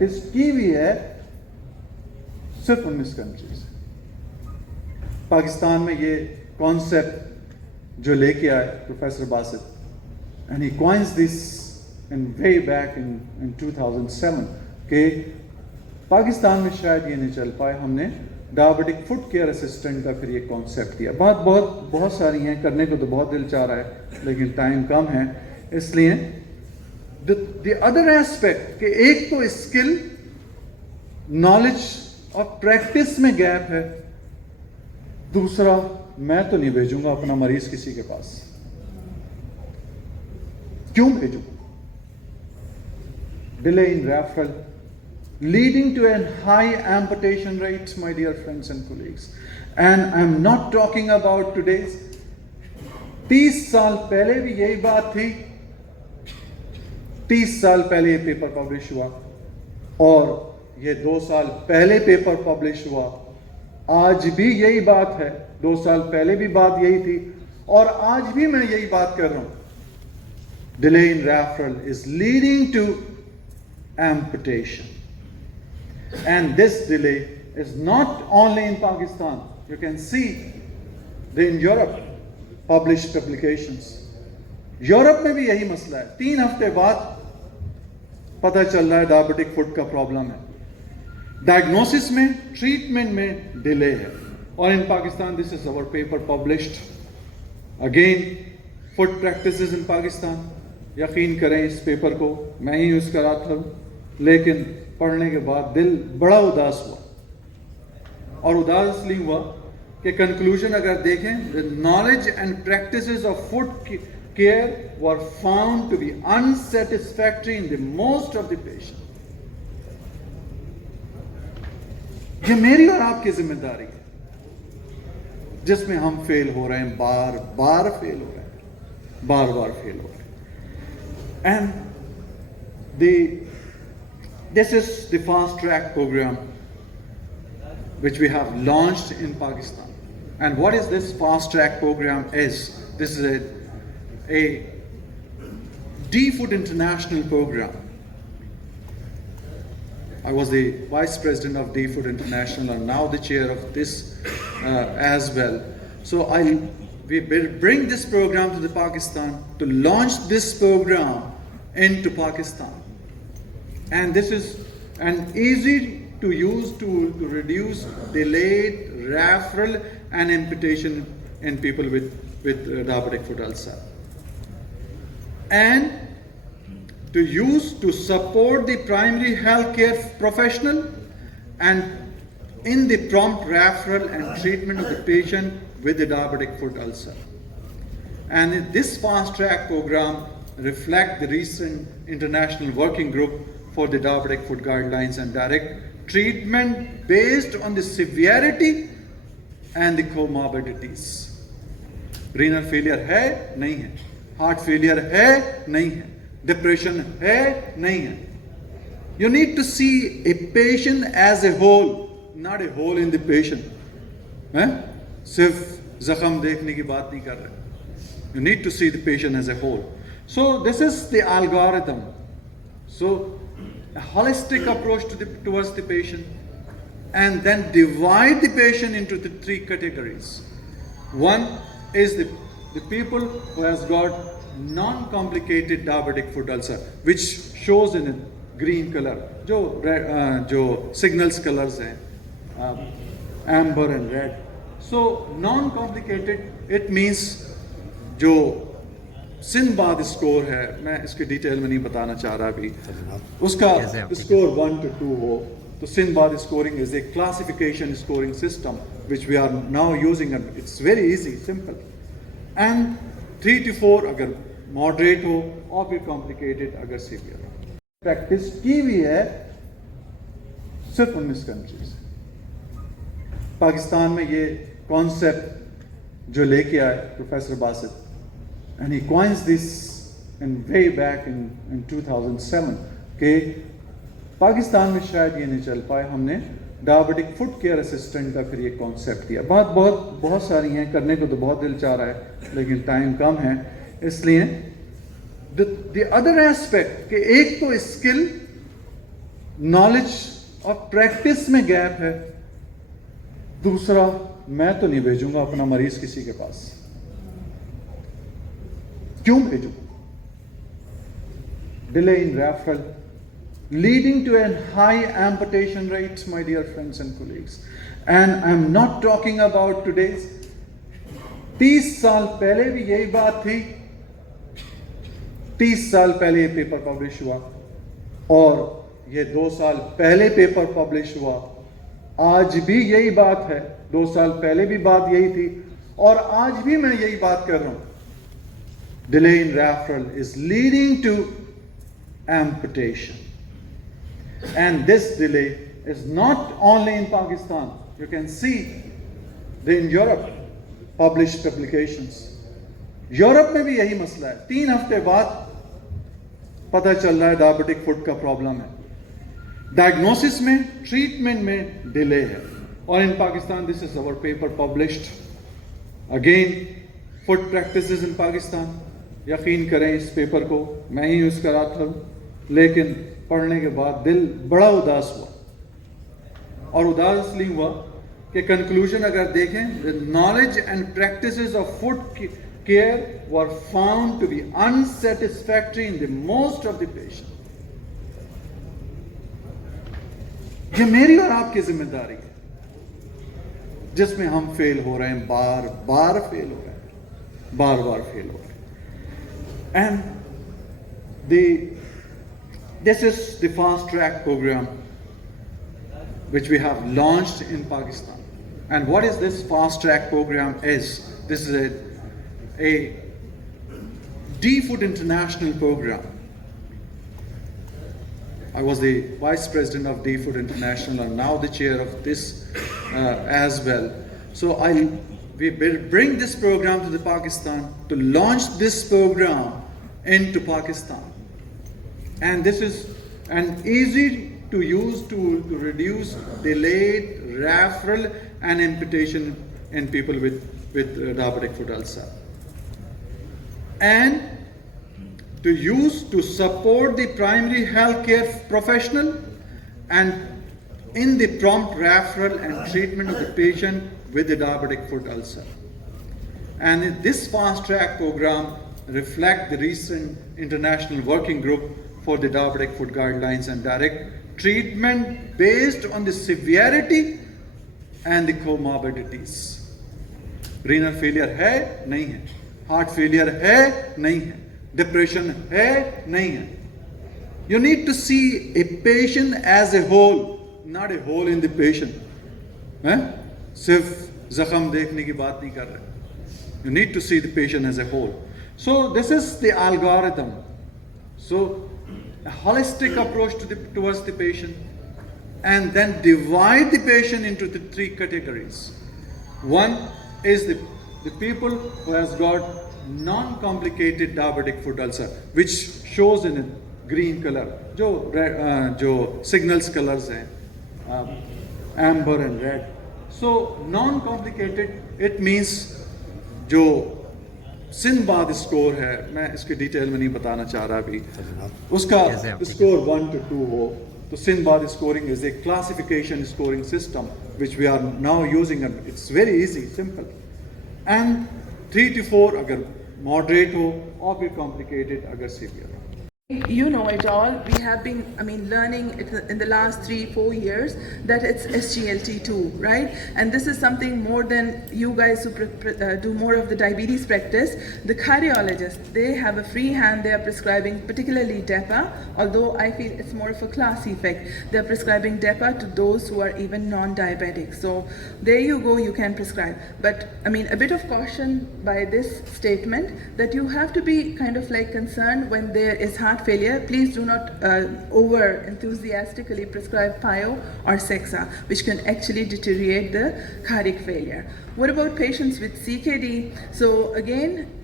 Practice की भी है सिर्फ 19 कंट्रीज। पाकिस्तान में ये कॉन्सेप्ट जो लेके आए professor Basit, and he coins this in way back in 2007 के पाकिस्तान में शायद ये नहीं चल पाए, हमने डायबिटिक फूड केयर असिस्टेंट का फिर ये कॉन्सेप्ट दिया। बहुत सारी हैं, करने को तो बहुत दिल चाह रहा है लेकिन टाइम कम है, इसलिए द अदर एस्पेक्ट कि एक तो स्किल नॉलेज और प्रैक्टिस में गैप है, दूसरा मैं तो नहीं भेजूंगा अपना मरीज किसी के पास। क्यों भेजूं? Delay in referral leading to a high amputation rate, my dear friends and colleagues. And I'm not talking about today's. 30 साल पहले भी यही बात थी, 30 साल पहले ये पेपर पब्लिश हुआ और ये 2 साल पहले पेपर पब्लिश हुआ, आज भी यही बात है। 2 साल पहले भी बात यही थी और आज भी मैं यही बात कर रहा हूं। Delay in referral is leading to amputation. And this delay is not only in Pakistan. You can see in Europe published publications. Europe में भी यही मसला है। 3 हफ्ते बाद पता चल रहा है डायबिटिक फुट का प्रॉब्लम है। डायग्नोसिस में, ट्रीटमेंट में डिले है। और इन Pakistan this is our paper published again, foot practices इन पाकिस्तान। यकीन करें इस पेपर को मैं ही यूज करा था, लेकिन पढ़ने के बाद दिल बड़ा उदास हुआ। और उदास इसलिए हुआ कि कंक्लूजन अगर देखें, the knowledge and practices of food care were found to be अनसेटिस्फैक्टरी in the most of the patient. ये मेरी और आपकी जिम्मेदारी है, जिसमें हम फेल हो रहे हैं, बार बार फेल हो रहे हैं, बार बार फेल हो रहे हैं। And this is the fast track program which we have launched in Pakistan. And what is this fast track program is? This is a D-Food International program. I was the vice president of D-Food International and now the chair of this as well. So we bring this program to the Pakistan to launch this program into Pakistan. And this is an easy to use tool to reduce delayed referral and amputation in people with diabetic foot ulcer. And to use to support the primary health care professional and in the prompt referral and treatment of the patient with the diabetic foot ulcer. And this fast track program reflects the recent international working group for the diabetic foot guidelines and direct treatment based on the severity and the comorbidities. Renal failure है नहीं है, heart failure है नहीं है, depression है नहीं है. You need to see a patient as a whole, not a hole in the patient. सिर्फ जख्म देखने की बात नहीं कर रहे. You need to see the patient as a whole. So this is the algorithm. So a holistic approach towards the patient, and then divide the patient into the 3 categories. One is the people who has got non-complicated diabetic foot ulcer, which shows in a green color. जो signals colors हैं, amber and red. So non-complicated, it means जो Sinbad score है, मैं इसकी detail में नहीं बताना चाह रहा अभी, उसका स्कोर 1 to 2 हो, तो Sinbad scoring is a classification scoring system which we are now using. It's very easy, simple. And 3 to 4 अगर मॉडरेट हो और फिर कॉम्प्लिकेटेड अगर सीवियर हो. प्रैक्टिस की भी है सिर्फ 19 कंट्रीज. पाकिस्तान में ये कॉन्सेप्ट जो लेके आए professor Basit, and he coins this in way back in 2007 के पाकिस्तान में शायद ये नहीं चल पाए, हमने डायबिटिक फूड केयर असिस्टेंट का फिर ये कॉन्सेप्ट दिया. बहुत सारी हैं, करने को तो बहुत दिल चाह रहा है लेकिन टाइम कम है, इसलिए द अदर एस्पेक्ट कि एक तो स्किल नॉलेज और प्रैक्टिस में गैप है। दूसरा, मैं तो नहीं भेजूंगा अपना मरीज किसी के पास। क्यों भेजूं? Delay in referral leading to a high amputation rate, my dear friends and colleagues. And I'm not talking about today's. 30 साल पहले भी यही बात थी। 30 साल पहले ये पेपर पब्लिश हुआ और ये 2 साल पहले पेपर पब्लिश हुआ। आज भी यही बात है। 2 साल पहले भी बात यही थी और आज भी मैं यही बात कर रहा हूं। Delay in referral is leading to amputation. And this delay is not only in Pakistan. You can see in Europe published publications. Europe में भी यही मसला है। 3 हफ्ते बाद पता चल रहा है डायबिटिक फुट का प्रॉब्लम है। डायग्नोसिस में, ट्रीटमेंट में डिले है। और इन Pakistan, this is our paper published again, foot practices इन पाकिस्तान। यकीन करें, इस पेपर को मैं ही यूज करा था, लेकिन पढ़ने के बाद दिल बड़ा उदास हुआ। और उदास इसलिए हुआ कि कंक्लूजन अगर देखें, the knowledge and practices of food care were found to be अनसेटिस्फैक्टरी in the most of the patient. ये मेरी और आपकी जिम्मेदारी है, जिसमें हम फेल हो रहे हैं, बार बार फेल हो रहे हैं, बार बार फेल हो रहे हैं। And this is the fast track program which we have launched in Pakistan. And what is this fast track program is? This is a D-Food International program. I was the vice president of D-Food International and now the chair of this as well. So we bring this program to the Pakistan to launch this program into Pakistan. And this is an easy to use tool to reduce delayed referral and amputation in people with diabetic foot ulcer. And to use to support the primary healthcare professional and in the prompt referral and treatment of the patient with the diabetic foot ulcer. And this fast track program reflects the recent international working group for the diabetic foot guidelines and direct treatment based on the severity and the comorbidities. Renal failure है नहीं है, heart failure है नहीं है, depression है नहीं है. You need to see a patient as a whole, not a hole in the patient. सिर्फ जख्म देखने की बात नहीं कर रहे. You need to see the patient as a whole. So this is the algorithm. So a holistic approach towards the patient, and then divide the patient into the 3 categories. One is the people who has got non-complicated diabetic foot ulcer, which shows in a green color. जो signals colors हैं, amber and red. So non-complicated, it means जो Sinbad score है, मैं इसकी detail में नहीं बताना चाह रहा अभी, उसका स्कोर 1 to 2 हो, तो Sinbad scoring is a classification scoring system which we are now using, and it's very easy, simple. And 3 to 4 अगर moderate हो, और फिर complicated अगर severe हो. You know it all. We have been, learning it in the last 3-4 years that it's SGLT2, right? And this is something more than you guys who do more of the diabetes practice. The cardiologists, they have a free hand. They are prescribing particularly DEPA, although I feel it's more of a class effect. They are prescribing DEPA to those who are even non-diabetic. So there you go, you can prescribe. But a bit of caution by this statement that you have to be kind of like concerned when there is heart failure. Please do not over enthusiastically prescribe Pio or Sexa, which can actually deteriorate the cardiac failure. What about patients with CKD? So again,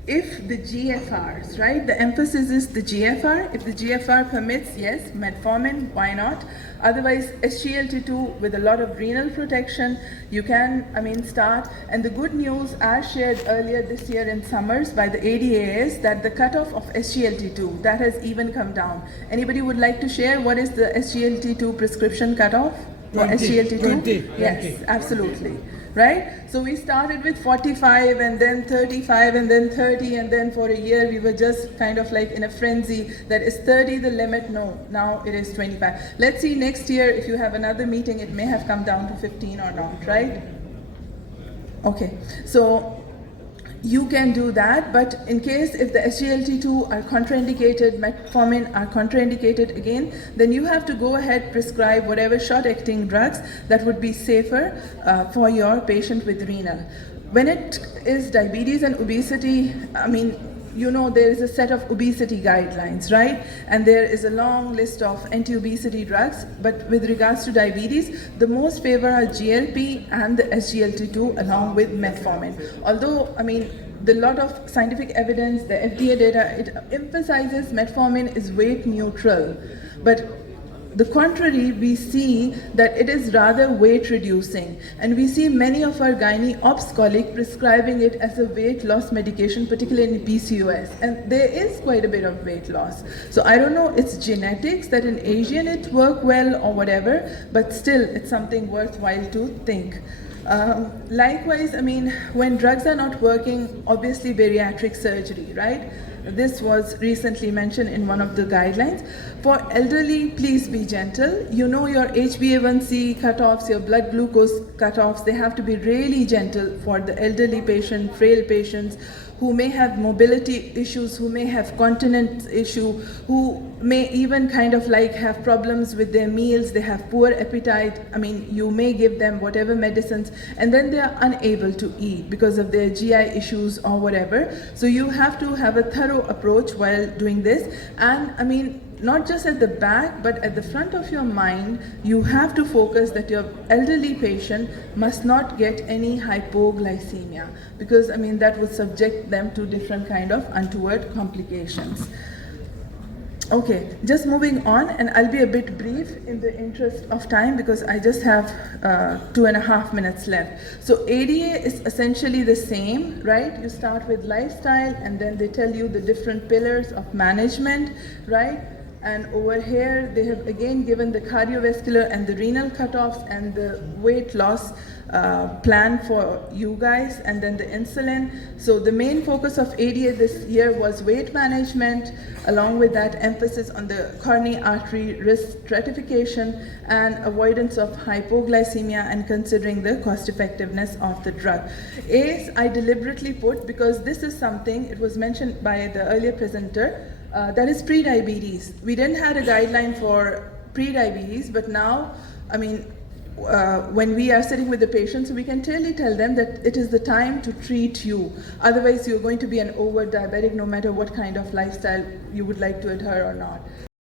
if the GFRs, right, the emphasis is the GFR. If the GFR permits, yes, metformin, why not? Otherwise, SGLT2 with a lot of renal protection, you can, start. And the good news, as shared earlier this year in summers by the ADA, is that the cutoff of SGLT2, that has even come down. Anybody would like to share what is the SGLT2 prescription cutoff for 20, SGLT2? 20. Yes, absolutely. Right? So we started with 45 and then 35 and then 30, and then for a year we were just kind of like in a frenzy that is 30 the limit? No, now it is 25. Let's see next year if you have another meeting, it may have come down to 15 or not, right? Okay, so you can do that, but in case if the SGLT2 are contraindicated, metformin are contraindicated again, then you have to go ahead, prescribe whatever short-acting drugs that would be safer for your patient with renal. When it is diabetes and obesity, there is a set of obesity guidelines, right? And there is a long list of anti-obesity drugs, but with regards to diabetes, the most favored are GLP and the SGLT2 along with metformin. Although, the lot of scientific evidence, the FDA data, it emphasizes metformin is weight neutral, but the contrary, we see that it is rather weight reducing, and we see many of our gynae obs colleagues prescribing it as a weight loss medication, particularly in PCOS, and there is quite a bit of weight loss. So I don't know, it's genetics that in Asian it work well or whatever, but still it's something worthwhile to think. Likewise, when drugs are not working, obviously bariatric surgery, right? This was recently mentioned in one of the guidelines. For elderly, please be gentle. You know your HbA1c cutoffs, your blood glucose cutoffs, they have to be really gentle for the elderly patient, frail patients who may have mobility issues, who may have continence issue, who may even kind of like have problems with their meals, they have poor appetite. You may give them whatever medicines and then they are unable to eat because of their GI issues or whatever. So you have to have a thorough approach while doing this. And not just at the back, but at the front of your mind, you have to focus that your elderly patient must not get any hypoglycemia, because that would subject them to different kind of untoward complications. Okay, just moving on, and I'll be a bit brief in the interest of time because I just have 2.5 minutes left. So ADA is essentially the same, right? You start with lifestyle and then they tell you the different pillars of management, right? And over here, they have again given the cardiovascular and the renal cutoffs and the weight loss plan for you guys, and then the insulin. So the main focus of ADA this year was weight management, along with that emphasis on the coronary artery risk stratification and avoidance of hypoglycemia and considering the cost effectiveness of the drug. ACE I deliberately put because this is something, it was mentioned by the earlier presenter, that is pre-diabetes. We didn't have a guideline for pre-diabetes, but now, when we are sitting with the patients, we can clearly tell them that it is the time to treat you. Otherwise, you're going to be an over-diabetic no matter what kind of lifestyle you would like to adhere or not.